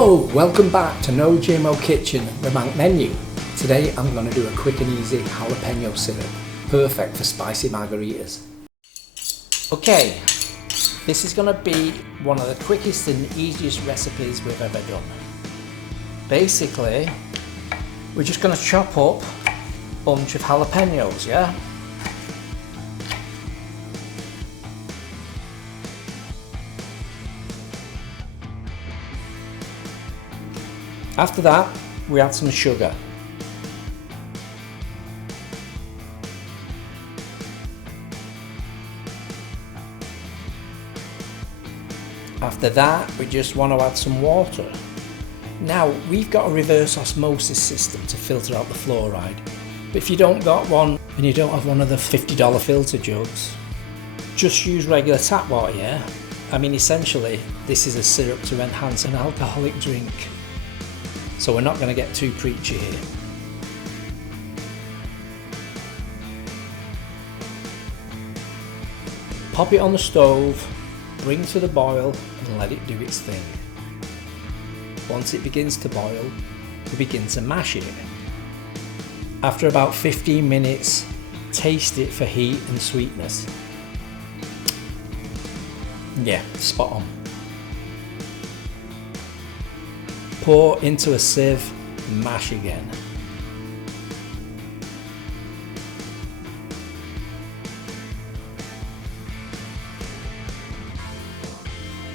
Hello, welcome back to No GMO Kitchen, the Mank menu. Today I'm going to do a quick and easy jalapeño syrup, perfect for spicy margaritas. Okay, this is going to be one of the quickest and easiest recipes we've ever done. Basically, we're just going to chop up a bunch of jalapeños, yeah? After that, we add some sugar. After that, we just want to add some water. Now, we've got a reverse osmosis system to filter out the fluoride. But if you don't got one, and you don't have one of the $50 filter jugs, just use regular tap water, yeah? I mean, essentially, this is a syrup to enhance an alcoholic drink. So we're not going to get too preachy here. Pop it on the stove, bring to the boil and let it do its thing. Once it begins to boil, we begin to mash it. After about 15 minutes, taste it for heat and sweetness. Yeah, spot on. Pour into a sieve, mash again.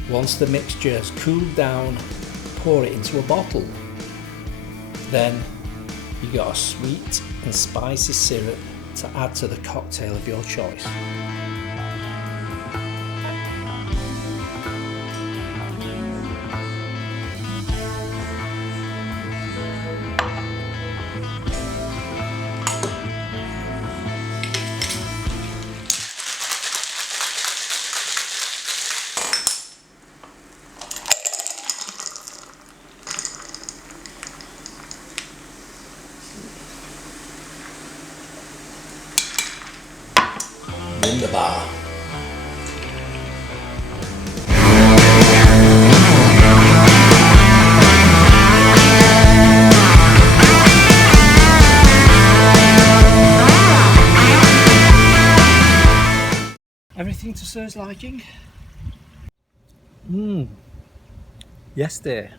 Once the mixture has cooled down, pour it into a bottle. Then you got a sweet and spicy syrup to add to the cocktail of your choice. In the bar. Everything to sir's liking? Yes dear.